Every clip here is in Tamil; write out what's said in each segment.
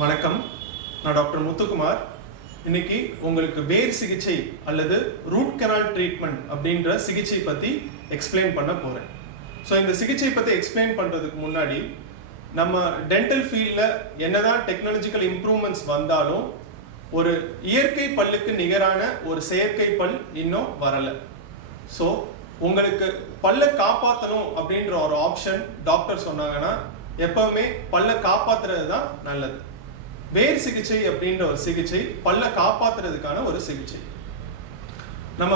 வணக்கம். நான் டாக்டர் முத்துக்குமார். இன்னைக்கு உங்களுக்கு வேர் சிகிச்சை அல்லது ரூட் கெனால் ட்ரீட்மெண்ட் அப்படின்ற சிகிச்சை பற்றி எக்ஸ்பிளைன் பண்ண போகிறேன் ஸோ இந்த சிகிச்சை பற்றி எக்ஸ்பிளைன் பண்ணுறதுக்கு முன்னாடி நம்ம டென்டல் ஃபீல்டில் என்னதான் டெக்னாலஜிக்கல் இம்ப்ரூவ்மெண்ட்ஸ் வந்தாலும் ஒரு இயற்கை பல்லுக்கு நிகரான ஒரு செயற்கை பல் இன்னும் வரலை. ஸோ உங்களுக்கு பல்லை காப்பாற்றணும் அப்படின்ற ஒரு ஆப்ஷன் டாக்டர் சொன்னாங்கன்னா எப்பவுமே பல்ல காப்பாத்துறது தான் நல்லது. வேர் சிகிச்சை அப்படின்ற ஒரு சிகிச்சை பல்லை காப்பாத்துறதுக்கான ஒரு சிகிச்சை. நம்ம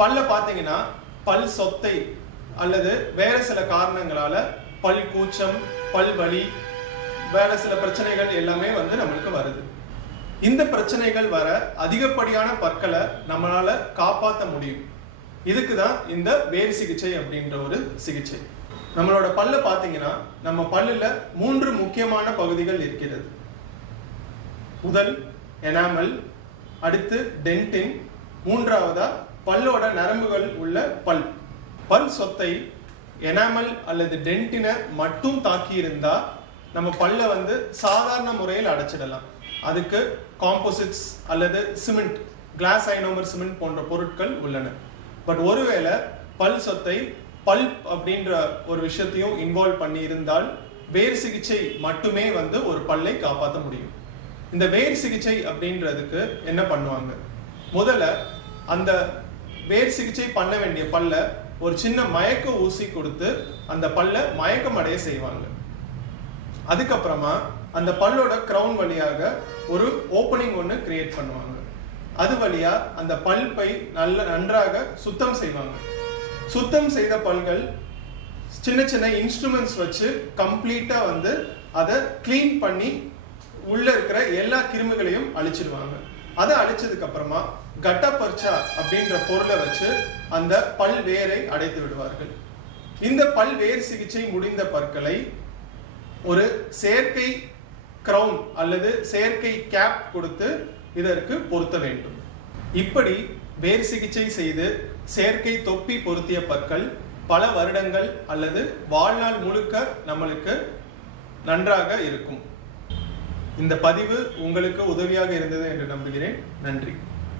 பல்ல பார்த்தீங்கன்னா பல் சொத்தை அல்லது வேற சில காரணங்களால பல் கூச்சம் பல் வலி வேற சில பிரச்சனைகள் எல்லாமே வந்து நம்மளுக்கு வருது. இந்த பிரச்சனைகள் வர அதிகப்படியான பற்களை நம்மளால காப்பாற்ற முடியும். இதுக்கு தான் இந்த வேர் சிகிச்சை அப்படின்ற ஒரு சிகிச்சை. நம்மளோட பல்ல பார்த்தீங்கன்னா நம்ம பல்லுல மூன்று முக்கியமான பகுதிகள் இருக்கிறது. முதல் எனாமல் அடுத்து டென்டின் மூன்றாவதா பல்லோட நரம்புகள் உள்ள பல். பல் சொத்தை எனாமல் அல்லது டென்டினை மட்டும் தாக்கியிருந்தா நம்ம பல்ல வந்து சாதாரண முறையில் அடைச்சிடலாம். அதுக்கு காம்போசிட்ஸ் அல்லது சிமெண்ட் கிளாஸ் ஐனோமர் சிமெண்ட் போன்ற பொருட்கள் உள்ளன. பட் ஒருவேளை பல் சொத்தை பல்ப் அப்படின்ற ஒரு விஷயத்தையும் இன்வால்வ் பண்ணி இருந்தால் வேர் சிகிச்சை மட்டுமே வந்து ஒரு பல்லை காப்பாற்ற முடியும். இந்த வேர் சிகிச்சை அப்படின்றதுக்கு என்ன பண்ணுவாங்க? முதல்ல அந்த வேர் சிகிச்சை பண்ண வேண்டிய பல்ல ஒரு சின்ன மயக்க ஊசி கொடுத்து அந்த பல்ல மயக்கம் அடைய செய்வாங்க. அதுக்கப்புறமா அந்த பல்லோட க்ரௌன் வழியாக ஒரு ஓப்பனிங் ஒன்று கிரியேட் பண்ணுவாங்க. அது வழியா அந்த பல்பை நல்ல நன்றாக சுத்தம் செய்வாங்க. சுத்தம் செய்த பல்கள் சின்ன சின்ன இன்ஸ்ட்ருமெண்ட்ஸ் வச்சு கம்ப்ளீட்டாக வந்து அதை க்ளீன் பண்ணி எல்லா கிருமிகளையும் அழிச்சிடுவாங்க அதை அழிச்சதுக்கு அப்புறமா கட்டப்பர்ச்சா அப்படின்ற பொருளை வச்சு அந்த பல் வேரை அடைத்து விடுவார்கள். இந்த பல் வேர் சிகிச்சை முடிந்த பற்களை ஒரு செயற்கை கிரவுன் அல்லது செயற்கை கேப் கொடுத்து இதற்கு பொருத்த வேண்டும். இப்படி வேர் சிகிச்சை செய்து செயற்கை தொப்பி பொருத்திய பற்கள் பல வருடங்கள் அல்லது வாழ்நாள் முழுக்க நம்மளுக்கு நன்றாக இருக்கும். இந்த பதிவு உங்களுக்கு உதவியாக இருந்தது என்று நம்புகிறேன். நன்றி.